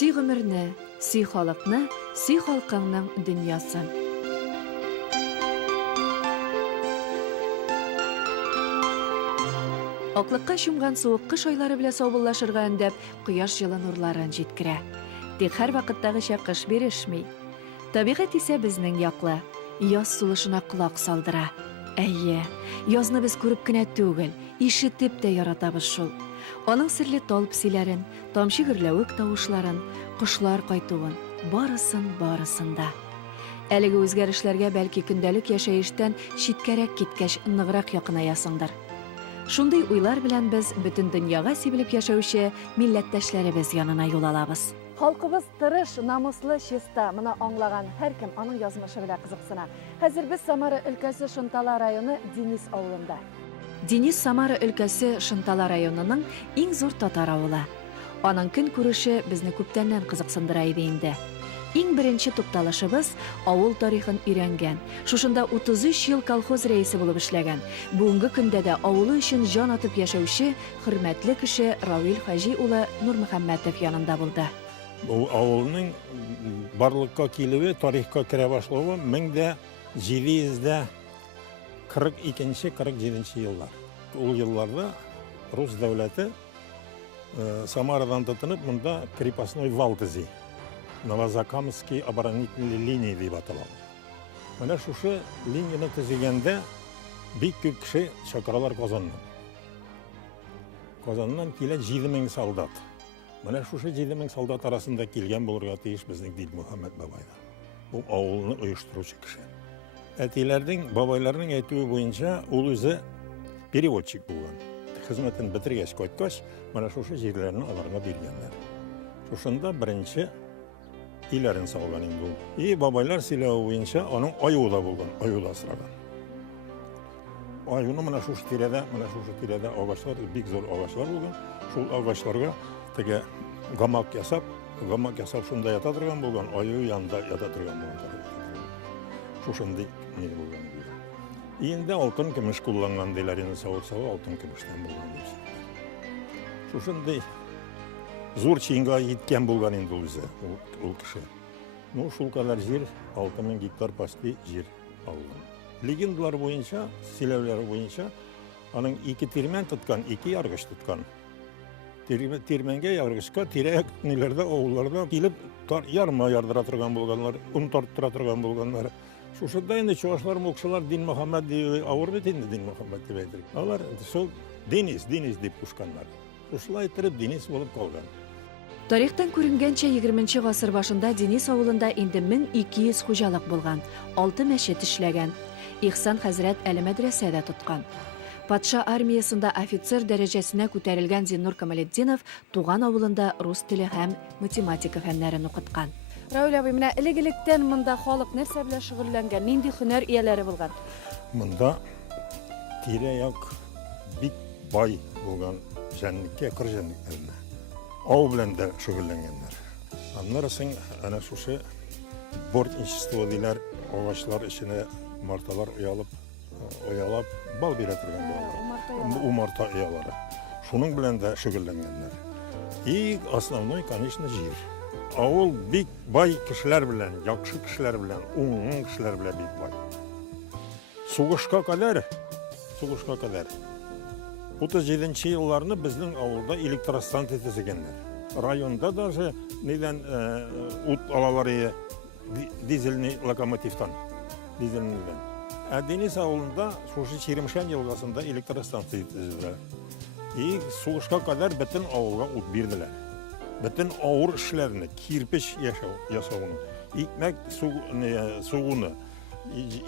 Сүй гомерне, сүй халыкны, сүй халкыңның дөньясын. Аклыкка чумган суык кыш айлары белән саубуллашырга өндәп, кояш җылы нурларын җиткерә. Тик һәр вакыттагыча кыш бирешми. Табигать исә безнең яклы, яз сулышына колак салдыра. Әйе, язны без күреп кенә түгел, ишетеп тә яратабыз шул. Аның серле талп-силәрен, тамчы гөрләвек тавышларын, кошлар кайтуын, барысын да. Әлеге үзгәрешләргә бәлки көндәлек яшәештән читкәрәк киткәч ныграк якынаясыңдыр. Шундый уйлар белән без бөтен дөньяга сибелеп яшәүче милләттәшләребез янына юл алабыз. Халкыбыз тырыш, намуслы, чиста. Моны аңлаган һәркем аның язмышы белән кызыксына. Хәзер без Самара өлкәсе Шынтала районы Денис авылында. Денис Самара өлкәсе Шынтала районының иң зур татар авылы. Аның көн күреше безне күптәннән кызыксындыра иде инде. Иң беренче тукталышыбыз авыл тарихын өйрәнгән. Шушында 33 ел колхоз рәисе булып эшләгән. Бүгенге көндә дә авылы өчен җан атып яшәүче хөрмәтле кеше Равил Хаҗи улы Нурмөхәммәтов янында булды. Бу авылның барлыкка килүе, тарихка керә башлауы 1742-47 еллар. Ул елларда рус дәүләте Самарадан тотынып, монда крепостной вал төзи. Новозакамский оборонительный линия дип атала. Менә шушы линияны төзегәндә бик күп кеше чакыралар Казаннан. Казаннан килә 7000 солдат. Менә шушы 7000 солдат арасында килгән булырга тиеш безнең Дил Мөхәммәд бабай. Бу авылны оештыручы кеше. Әтиләрнең, бабайларның әйтүе буенча, ул үзе переводчик булган. Хезмәтен бетергәч кайткач, менә шушы җирләрне аларга биргәннәр. Шушында беренче иләрен салган инде ул. И бабайлар сөйләве буенча аның аюы да булган, аюда асраган. Аюны менә шушы тирәдә агачлар, бик зур агачлар булган. Шул агачларга теге гамак ясап шунда ята торган булган, аю янында ята торган булган. Шушындый не булган. Инде алтын көмеш кулланган диләр, инде савыт-савы алтын көмештән булган дип. Шушындый зур чинга иткән булган инде үзе, ул кеше. Ну, шул кадәр җир, 6000 гектар пасти җир алган. Легендалар буенча, сөйләүләр буенча, аның 2 тирмән тоткан, 2 яргыч тоткан. Тирмәнгә яргычка тирәк ниләрдә авылларда килеп ярма ярдыра торган булганнар, ун тарттыра торган булганнар. Шушында инде чуашлар, мукшылар Дин Мөхәммәд дип авыр бит инде Дин Мөхәммәд дип әйтер. Алар шул Денис дип кушканнар. Шулай итеп Денис булып калган. Тарихтан күренгәнчә 20нче гасыр башында Денис авылында инде 1200 хуҗалык булган, 6 мәчет эшләгән. Ихсан хәзрәт әле мәдрәсәдә тоткан. Патша армиясында офицер дәрәҗәсенә күтәрелгән Зиннур Камалетдинов туган авылында рус теле һәм математика фәннәрен укыткан. Равил абый, менә элек-электән монда халык нәрсә белән шөгыльләнгән, нинди һөнәр ияләре булган? Монда тирә-як бик бай булган җәнлеккә, кыр җәнлекләренә. Ау белән дә шөгыльләнгәннәр. Аннарысын әнә шушы бортничество диләр, агачлар эченә марталар оялап бал бирә торган булалар. Умарта оялары. Шуның белән дә шөгыльләнгәннәр. И основной, конечно, җир. Авыл бик бай кешеләр белән, яхшы кешеләр белән, уңган кешеләр белән бик бай. Сугышка кадәр 37 елларны безнең авылда электростанция төзегәннәр. Районда даже нидән ут алалар дизельный локомотивтан. Ә Денис авылында шушы Чиремшән елгасында электростанция төзелде. И сугышка кадәр бөтен авылга ут бирделәр. Бөтен авыр эшләрне, кирпеч ясауны, икмәк сугуны,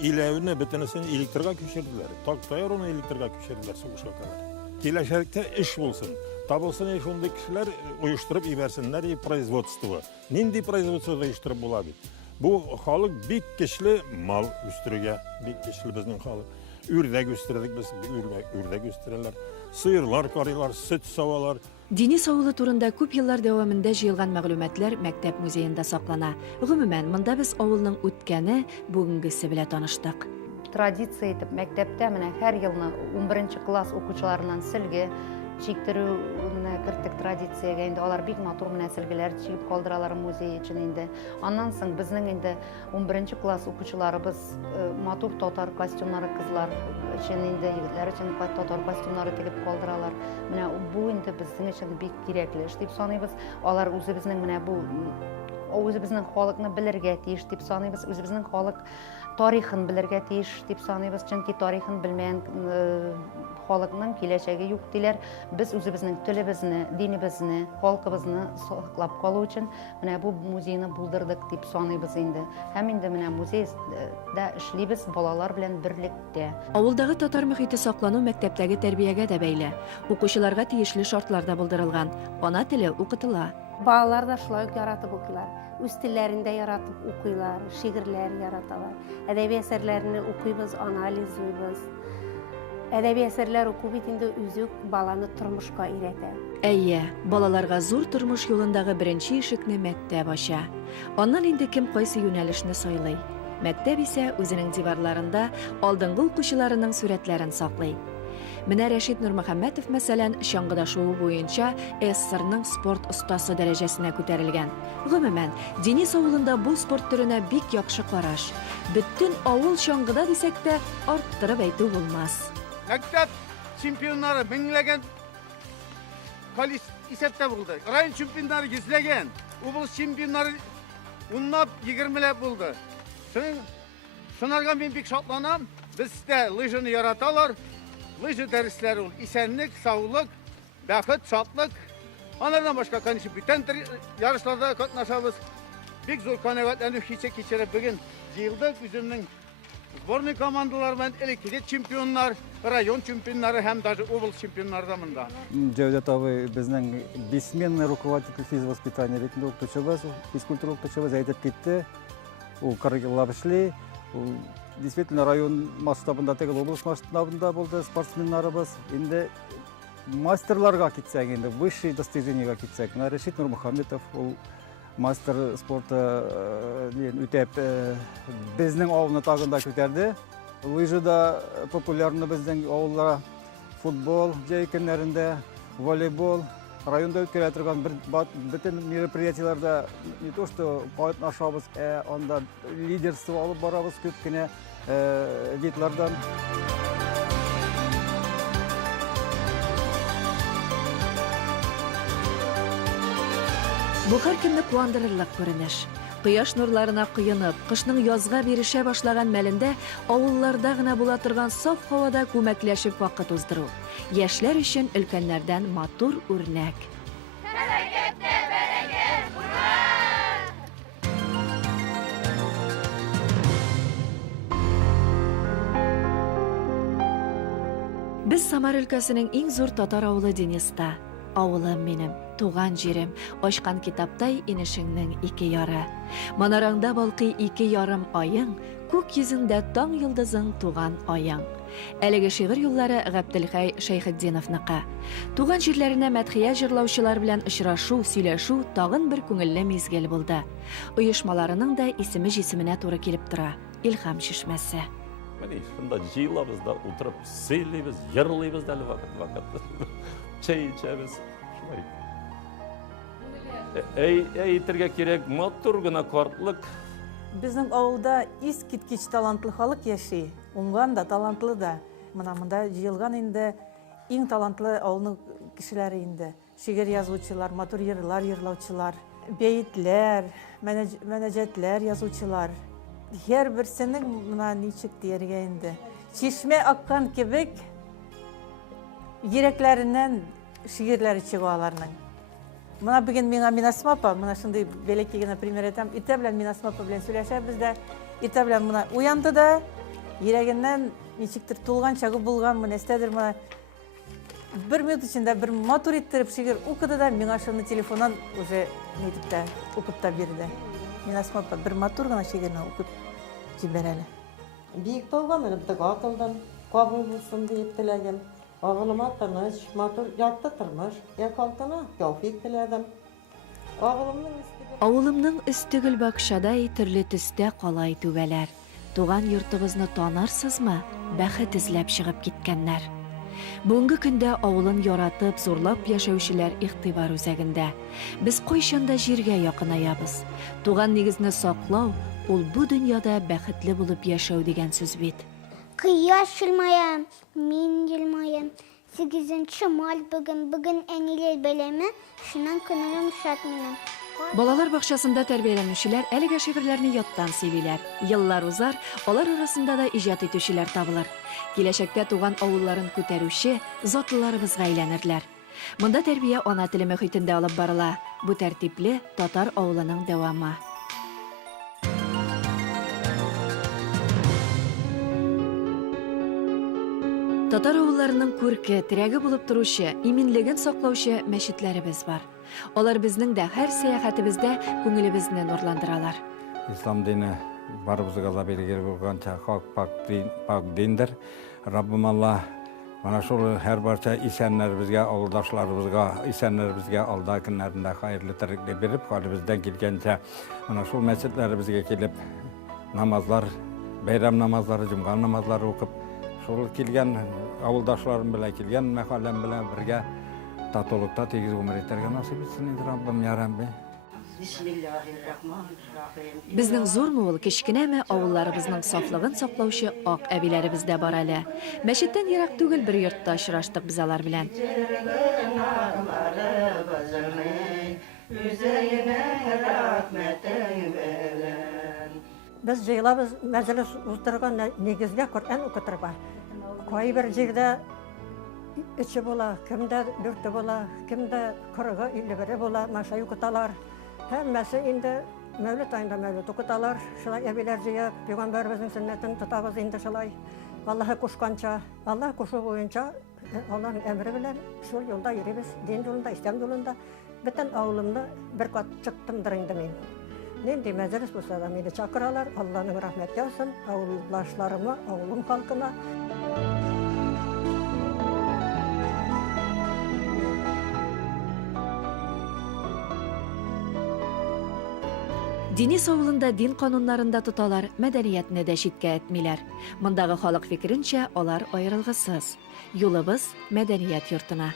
иләвне бөтенесен электрга күчерделәр. Такта яруны электрга күчерделәр сугышка кадәр. Киләчәктә эш булсын, табылсын шундый кешеләр оештырып ибәрсеннәр производство. Нинди производство оештырып була бит? Бу халык бик көчле мал үстерүгә, бик көчле безнең халык. Үрдәк үстердек без, үрдәк үстерәләр. Сыерлар карыйлар, сөт савалар. Денис авылы турында күп еллар дәвамында җыелган мәгълүматлар мәктәп музеенда саклана. Гомумән, монда без авылның үткәне, бүгенгесе белән таныштык. Традиция итеп мәктәптә менә һәр елны 11 класс укучыларыннан селгә, чиктерүү кырдык традицияга инде алар бик матур менен селгелер чигип калдыралар музей үчүн инде. Андан соң биздин инде 11 класс окуучуларыбыз матур татар костюмдары кызлар үчүн инде егитлер үчүн татар костюмдары тигип калдыралар. Менә бу инде биздин үчүн бик кирәкле эш дип саныйбыз. Алар үзебезнең менә бу үзебезнең халыкны белергә тиеш дип саныйбыз. Үзебезнең халык тарихын белергә тиеш дип саныйбыз. Чөнки тарихын белмәгән халыкның киләчәге юк диләр. Без үзебезнең телебезне, динебезне, халкыбызны саклап калу өчен менә бу музейны булдырдык дип саныйбыз инде. Һәм инде менә музейда эшлибез балалар белән берлектә. Авылдагы татар мөхите саклану мәктәптәге тәрбиягә дә бәйле. Укучыларга тиешле шартларда булдырылган. Ана теле укытыла. Балалар да шулай ук яратып укыйлар. Үз телләрендә яратып укыйлар, шигырьләр яраталар. Әдәби әсәрләрне укыйбыз, анализлыйбыз. Әдәби әсәрләр уку бит инде үзе баланы тормышка өйрәтә. Әйе, балаларга зур тормыш юлындагы беренче ишекне мәктәп ача. Аннан инде кем кайсы юнәлешне сайлый. Мәктәп исә үзенең диварларында алдынгы укучыларының сурәтләрен саклый. Менә Рәшит Нурмөхәммәтов мәсәлән чаңгыда шуы буенча СССРның спорт остасы дәрәҗәсенә күтәрелгән. Гомумән, Денис авылында бу спорт төренә бик яхшы караш. Бөтен авыл чаңгыда дисәк тә арттырып әйтү булмас. Мәктәп чемпионнары меңләгән исәптә булды. Район чемпионнары йөзләгән. Облыс чемпионнары унлап, 20ләп булды. Шунарга мин бик шатланам. Бездә лыжаны яраталар. Лыжа дәресләре ул исәнлек, саулык, бәхет, шатлык. Анардан башка, конечно, бүтән ярышларда катнашабыз. Бик зур канәгатьләнү кичереп бүген җыелдык. Үземнең сборный командалар белән элекке чемпионнар, район чемпионнары һәм даже область чемпионнары да монда. Җәүдәт абый безнең бессменный руководитель физвоспитания ретінде укытучыбыз, физкультура укытучыбыз әйтеп китте. Ул 40 еллап эшли. Действительно район масштабында тегел область масштабында булды спортсменнарыбыз. Инде мастерларга китсәк, инде высший достижениега китсәк, Рәшит Нурмөхәммәтов ул мастер спорта үтәп безнең авылны тагында күтәрде. Лыжада популярны безнең авылда футбол җәй көннәрендә, волейбол, районда үткәрә торган бөтен мероприятиеләрдә не то что катнашабыз, анда лидерство алып барабыз күп кенә видлардан. Бу һәркемне куандырырлык күренеш. Кояш нурларына куенып, кышның язга бирешә башлаган мәлендә авылларда гына була торган саф һавада күмәкләшеп вакыт уздыру. Яшьләр өчен өлкәннәрдән матур үрнәк. Без Самар өлкәсенең иң зур татар авылы Дениста. Авылым минем, туган җирем, ачкан китаптай инешеңнең ике яры. Манараңда балкый ике ярым айың, күк йөзендә таң йолдызың туган айың. Әлеге шигырь юллары Габделхәй Шәйхетдиновныкы. Туган җирләренә мәдхия җырлаучылар белән очрашу, сөйләшү тагын бер күңелле мизгел булды. Оешмаларының да исеме-җисеменә туры килеп тора. Илһам чишмәсе. Міне, шында жиылабыз да, отырып сөйлейбіз, йырлайбыз дәл вақыт. Чай içeriz. Әйтергә кирәк, матур гына картлык. Безнең авылда ис киткеч талантлы халык яши. Уңган да, талантлы да. Монда җыелган инде иң талантлы авылның кешеләре инде. Шигырь язучылар, матур йырлар йырлаучылар, бәйетләр, мәнәҗәтләр язучылар. Һәр берсенең мона ничек дияргә инде. Чишмә аккан кебек йөрәкләреннән шигырьләр чыга аларның. Мона бүген миңа Минасма апа, мона шундый бәләкәй генә пример әйтәм. Иртә белән Минасма апа белән сөйләшәбез дә, иртә белән мона уянды да, йөрәгеннән ничектер тулган чагы булган, нәрсәдер мона 1 минут эчендә бер матур иттереп шигырь укыды да, миңа шуны телефоннан уже нитеп тә укып та бирде. Минасма апа бер матур гына шигырьне укып җибәр әле. Бик тауган өлептек атылдан, кабыл булсын дип теләгән. Авылыма тыныч, матур, ятты тормыш, якалтына тәүфик теләдем. Авылымның өстөгөл бакчадай төрле төстә калай түбәләр. Туган йортыгызны танырсызмы? Бәхет эзләп чыгып киткәннәр. Бүгенге көндә авылын яратып, зурлап яшәүчеләр игътибар үзәгендә. Без кайчанда җиргә якынаябыз. Туган нигезне саклау ул бу дөньяда бәхетле булып яшәү дигән сүз бит. Кыяш елмая, мин елмаям. 8 май бүген әниләр бәйләме, шуннан күңелем шат минем. Балалар бакчасында тәрбияләнүчеләр әлеге шигырьләрне яттан сөйлиләр. Еллар узар, алар арасында да иҗат итүчеләр табылыр. Киләчәктә туган авылларын күтәрүче затлыларыбызга әйләнерләр. Монда тәрбия ана теле мөхитендә алып барыла. Бу тәртипле татар авылының дәвамы. Татар авылларының күрке, терәге булып торучы, иминлеген саклаучы мәчетләребез бар. Алар безнең дә һәр сәяхәтебездә күңелебезне нурландыралар. Ислам дине барыбызга да бергә булганча хак пак диндер. Раббим Алла mana шул һәр барча исәннәребезгә, авылдашларыбызга, исәннәребезгә алда көннәрендә хәерле тирәклек биреп, хәлебездән килгәнчә mana шул мәчетләребезгә килеп намазлар, бәйрәм намазлары, җомга намазлары укып, шул килгән авылдашларым белән килгән мәхәлләм белән бергә татулыкта тигез гомер итәргә насыйп итсен инде Раббим, я Рабби. Безнең зурмы ул, кечкенәме авылларыбызның сафлыгын саклаучы ак әбиләребез дә бар әле. Мәчеттән ерак түгел бер йортта очраштык без алар белән. Biz җыелабыз, мәҗлес уздырган нигездә Коръән укытырга. Кайбер җирдә içi була, кемдә 4 була, кемдә 40-50 була, машай укыталар. Һәммәсе инде Мәүлид айында мәүлид укыталар. Шулай әбиләр җыеп, Пәйгамбәребезнең сөннәтен тотабыз инде шулай. Аллаһы кушканча, Аллаһ кушу буенча, Аллаһның әмре белән шул юлда йөрибез, дин юлында, ислам юлында. Бөтен авылымны бер кат чыктымдыр инде мин. Нинди мәҗлес булса да мине чакыралар, Аллаһның рәхмәте яусын, авылдашларыма, авылым халкына. Дини авылында дин кануннарында тоталар, мәдәниятне дә читкә әйтмиләр. Мондагы халык фикеренчә, алар аерылгысыз. Юлыбыз мәдәният йортына.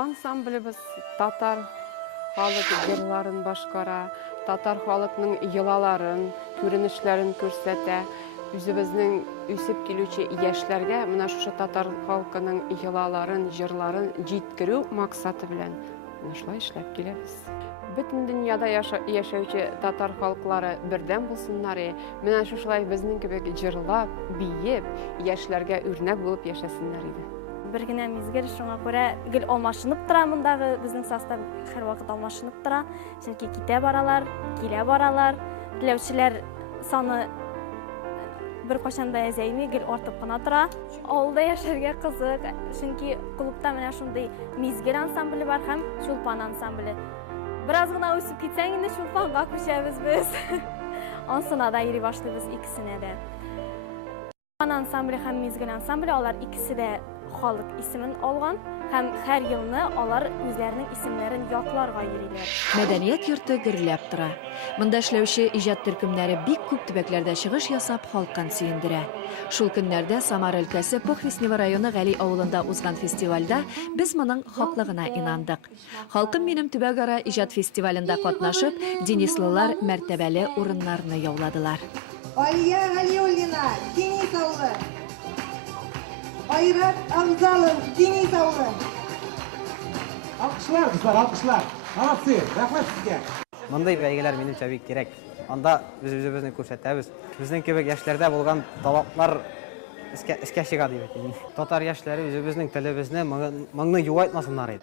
Ансамблебыз татар халык җырларын башкара, татар халыкның йолаларын, күренешләрен күрсәтә. Үзебезнең үсеп килүче яшьләргә менә шушы татар халкының йолаларын, җырларын җиткерү максаты белән шулай эшләп киләбез. Бөтен дөньяда яшәүче татар халыклары бердәм булсыннар, менә шулай безнең кебек җырлап, биеп, яшьләргә үрнәк булып яшәсеннәр иде. Бер генә мизгел, шуңа күрә гел алмашынып тора, мондагы безнең состав һәр вакыт алмашынып тора. Чөнки китә баралар, килә баралар, теләүчеләр саны бер кашан да әзәйми, гел артып кына тора. Авылда яшәргә кызык, чөнки клубта менә шундый мизгел ансамбле бар һәм чулпан ансамбле. Бераз гына үсеп китсәң инде чулпанга күчәбез без. Ансына да йөри башлыйбыз икесенә дә. Чулпан ансамбле һәм мизгел ансамбле, алар икесе дә халык исемен алган һәм һәр елны алар үзләренең исемнәрен якларга йөриләр. Мәдәният йорты гөрләп тора. Монда эшләүче иҗат төркемнәре бик күп төбәкләрдә чыгыш ясап халкын сөендерә. Шул көннәрдә Самар өлкәсе Похвестнево районы Гали авылында узган фестивальдә без моның хаклыгына инандык. Халкым минем төбәкара иҗат фестивалендә катнашып, Денислылар мәртәбәле урыннарны яуладылар. Алия Галиуллина, Денис авылы. Айрат Абзалов, Денис авылы. Алкышлар, кызлар, алкышлар. Молодцы, рахмәт сезгә. Мондай бәйгеләр минемчә бик кирәк. Анда без үзебезне күрсәтәбез. Безнең кебек яшьләрдә булган талантлар iske çıga deyip. Tatar yaşları özümüzün tilibizne mıngны yuwaytmasınlar edi.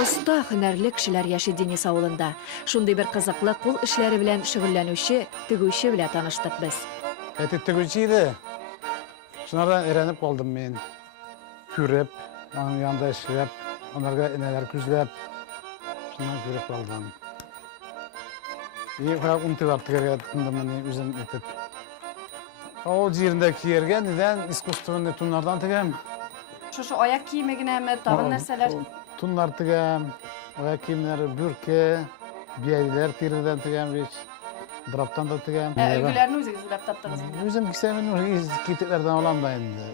Usta hünәрле кешеләр яши Денис авылында. Шундый бер кызыклы кул эшләре белән шөгыльләнүче, тегүче белән таныштык без. Әти тегүче иде. Шунардан өйрәнеп калдым мен. Күреп, аның янында эшләп, аларга энәләр күзләп, шуннан күреп калдым. Унтылар тегәргә тотындым мен үзем итеп. О җирендә киергән идән искусственный туннардан тегәм. Шушы аяк киеме генәме, тагын нәрсәләр? Туннар тегәм, аяк киемнәре бүрке, биялиләр тиридән тегәм бит. Драптан да тегәм. Өйгеләрне үзегез уйлап таптыгызмы? Үзем кисәмен, китекләрдән алам да инде.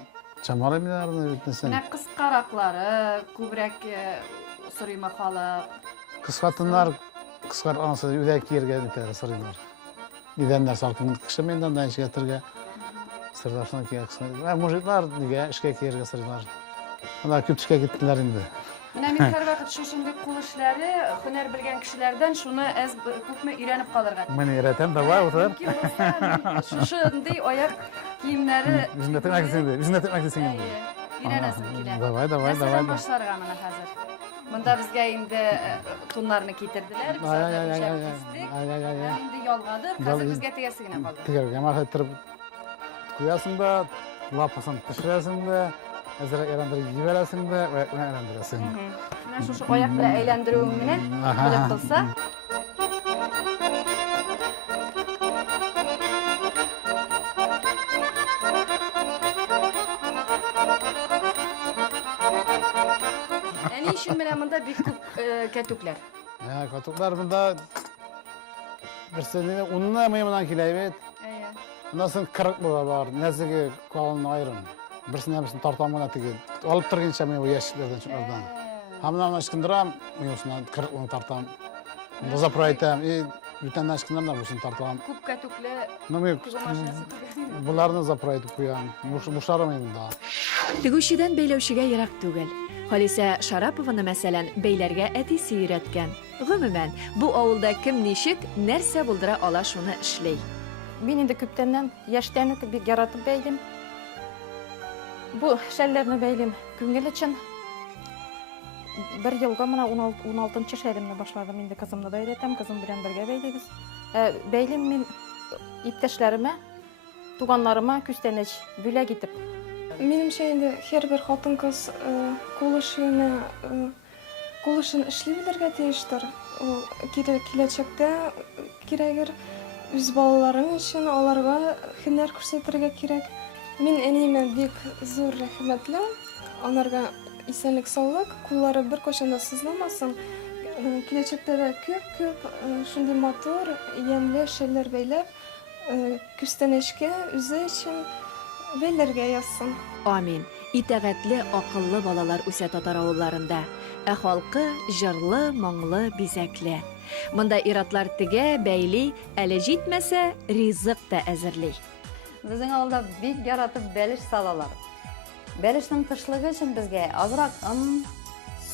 Чамары миннәрне битнесен. Менә кыскараклары, күбрәк сорыйма халык. Кыскатыннар, кыскар анасы үдәк киергә дитәр сорыйлар. Идәннәр салкын кеше мендан да эшкә тергә. Сырдаштан киярсен. Мужиклар нигә эшкә киергә сорыйлар. Ана күптешкә киттеләр инде. Менә мин һәрвакыт шушындый кул эшләре, һөнәр белгән кешеләрдән шуны әз күпме өйрәнеп калырга. Мен өйрәтәм, давай утыр. Шушындый аяк киемнәре Үзенә тәмәксең инде, үзенә тәмәксең инде. Өйрәнәсем килә. Давай. Башларга менә хәзер. Монда безгә инде туннарны китерделәр, без инде ялгадык, хәзер безгә тегәсе генә калды. Тегәргә мәхәттер куясың да, лапасын пешерәсең дә, әзрәк әйләндереп җибәрәсең дә, аякны әйләндерәсең. Менә шушы аяк белән әйләндерүең менә белеп кылса. Әни өчен менә монда бик күп кәтүкләр. Кәтүкләр монда берсенең унна мыймынан килә бит. Ondan sonra kırık buğa var, nezigi kalın ayrım. Birisini hepsini tartamına teki. Alıp durgunca ben o yaşlılardan çıkardım. Hamdan aşkındıram, ben olsundan kırıklığını tartam. Onda zapraytam, bütün aşkınlarına olsun tartam. Kup katukle, bunlarını zapraytıp koyam. Muşaramayım daha. Тегүчедән бәйләүчегә ерак түгел. Халисә Шарапованы мәсәлән бәйләргә әтисе өйрәткән. Гомумән, бу авылда кем ничек, нәрсә булдыра ала шуны эшли. Мин инде күптәннән яшьтән үк бик яратып бәйлим. Бу шәлләрне бәйлим күңел өчен. Бер елга менә 16-нчы шәлемне башладым. Инде кызымны да өйрәтәм, кызым белән бергә бәйлибез. Бәйлим мин иптәшләремә, туганнарыма күстәнәч бүләк итеп. Минемчә инде һәрбер хатын-кыз кул эшен эшли белергә тиештер. Ул киләчәктә кирәгер үз балаларың өчен аларга һөнәр күрсәтергә кирәк. Мин әниемә бик зур рәхмәтле. Аларга исәнлек саулык, куллары бер кайчан да сызламасын. Киләчәктә дә күп шундый матур, ямьле шәлләр бәйләп, күстәнәчкә үзе өчен бәйләргә язсын. Амин. Итәгатьле, акыллы балалар үсә татар авылларында. Ә халкы җырлы, моңлы, бизәкле. Монда иратлар тегә, бәйли, әле җитмәсә, ризык та әзерли. Безнең авылда бик яратып бәлеш салалар. Бәлешнең тышлыгы өчен безгә азрак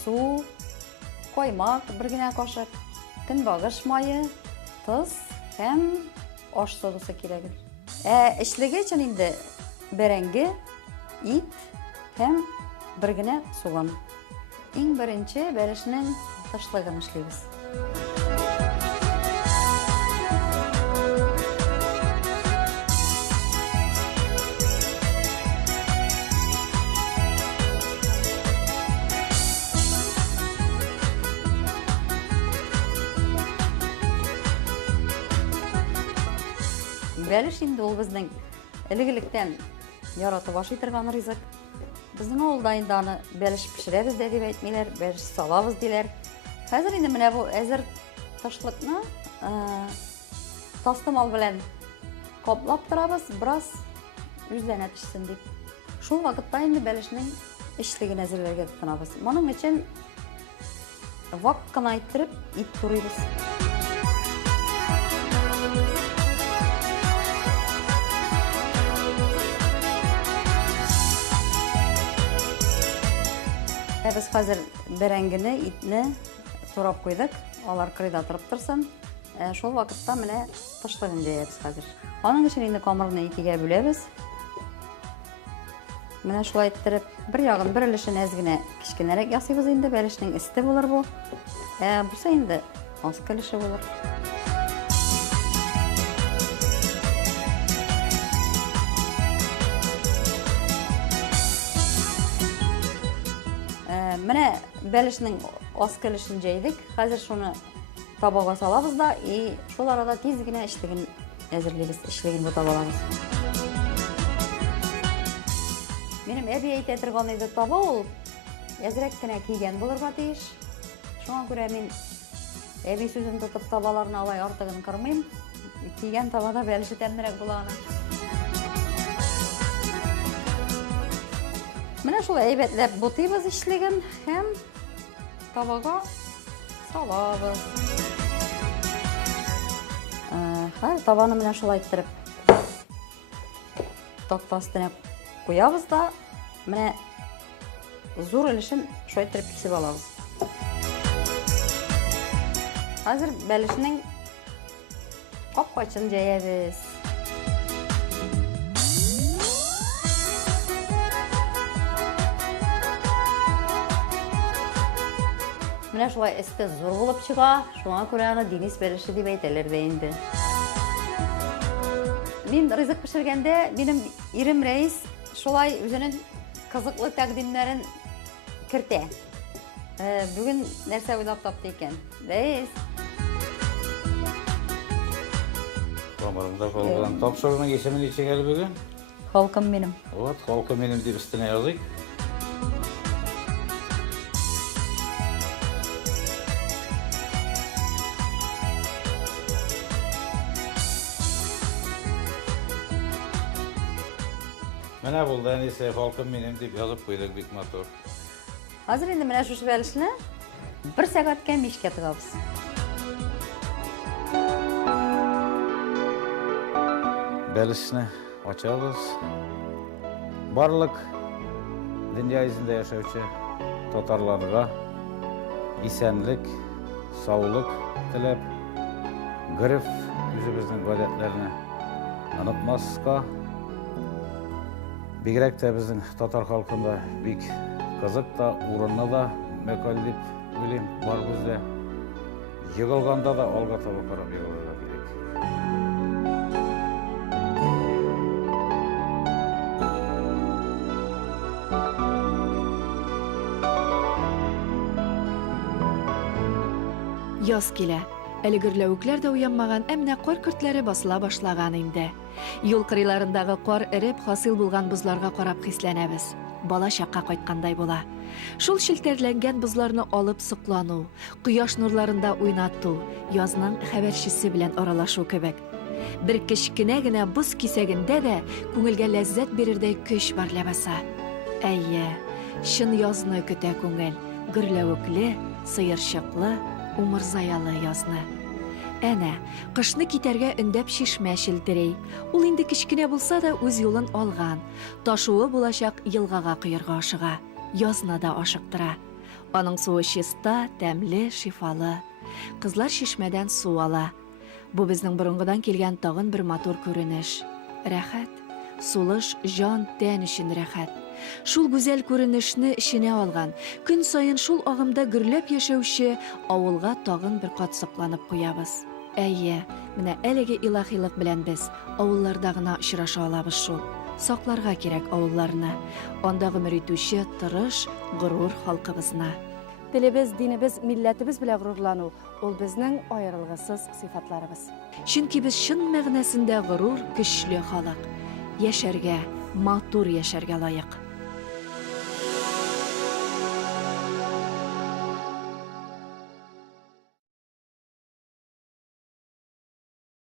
су, каймак, бер генә кашык, көнбагыш мае, тоз һәм аш соусы кирәк. Эшлеге өчен инде бәрәңге, ит һәм бер генә суган. Иң беренче бәлешнең тышлыгын эшлибез. Бәлеш инде ул безнең элегелектән яратып ашый торган ризык. Безнең авылда инде аны бәлеш пешерәбез дә дип әйтмиләр, бәлеш салабыз диләр. Хәзер инде менә бу әзер ташлыкны тастымал белән каплап торабыз, бераз үзләнә төшсен дип. Шул вакытта инде бәлешнең эшлеген әзерләргә тотынабыз. Моның өчен вак кына иттереп ит турыйбыз. Без хәзер бәрәңгене, итне турап куйдык. Алар кырыйда торып торсын. Шул вакытта менә ташлыгын җәябез хәзер. Аның өчен инде камырны икегә бүләбез. Менә шулай иттереп, бер ягын бер өлешен әз генә кичкенәрәк ясыйбыз инде, бәлешнең исте булыр бу. Бусы инде аз көлеше булыр. Менә бәлешнең аз көлешен җәйдек. Хәзер шуны табага салабыз да, шул арада тиз генә эшлеген әзерлибез, эшлеген бутап алабыз. Минем әби әйтә торган иде, таба ул әзрәк кенә кигән булырга тиеш. Шуңа күрә мин әби сүзен тотып табаларны алай артыгын кырмыйм. Кигән табада бәлеше тәмнерәк була аны. Менә шулай әйбәтләп бутыйбыз эшлеген һәм табага салабыз. Табаны менә шулай иттереп такта өстенә куябыз да, менә зур өлешен шулай иттереп кисеп алабыз. Хәзер бәлешнең капкачын җәябез. Менә шулай өсте зур булып чыга, шуңа күрә аны Денис бәлеше дип әйтәләр дә инде. Мин ризык пешергәндә, минем ирем Рәис шулай үзенең кызыклы тәкъдимнәрен кертә. Бүген нәрсә уйлап тапты икән? Рәис. Камырында калган тапшырыгның исеме ничек әле бүген? Халкым минем. Вот, халкым минем дип өстенә языйк. Менә булды, әнисе, халкым минем дип язып куйдык, бик матур. Хәзер инде менә шушы бәлешне 1 сәгатькә мичкә тыгабыз. Бәлешне ачабыз. Барлык дөнья йөзендә яшәүче татарларга исәнлек, саулык теләп, гырыф үзебезнең гадәтләрне онытмаска, бигрәк тә безнең татар халкында бик кызык та, урынны да мәкаль дип уйлыйм, бар бездә. Егылганда да алга таба карап егылырга кирәк. Яз килә. Әле гөрләвекләр дә уянмаган, әмма кар көртләре басыла башлаган инде. Юл кырыйларындагы кар эреп хасил булган бузларга карап хисләнәбез. Бала чакка кайткандай була. Шул шелтәрләнгән бузларны алып соклану, кояш нурларында уйнату, язның хәбәрчесе белән аралашу кебек. Бер кечкенә генә буз кисәгендә дә күңелгә ләззәт бирердәй көч бар ләбаса. Әйе, шын язны көтә күңел, гөрләвекле, сыерчыклы, умырзаялы язны. Әнә, кышны китәргә өндәп шишмә шелтери. Ул инде кичкенә булса да үз юлын алган. Ташуы булачак елгага кыйырга ашыга. Язны да ашыктыра. Аның суы чиста, тәмле, шифалы. Кызлар шишмәдән су ала. Бу безнең борынгыдан килгән тагын бер матур күренеш. Рәхәт, сулыш җан тән өчен рәхәт. Шул гүзәл күренешне эченә алган, көн сайын шул агымда гөрләп яшәүче авылга тагын бер кат сокланып куябыз. Әйе, менә әлеге илаһилык белән без авылларда гына очраша алабыз шул. Сакларга кирәк авылларны, анда гомер итүче тырыш, горур халкыбызны. телебез, динебез, милләтебез белән горурлану ул безнең аерылгысыз сыйфатларыбыз. Чөнки без чын мәгънәсендә горур, көчле халык. Яшәргә, матур яшәргә лаек.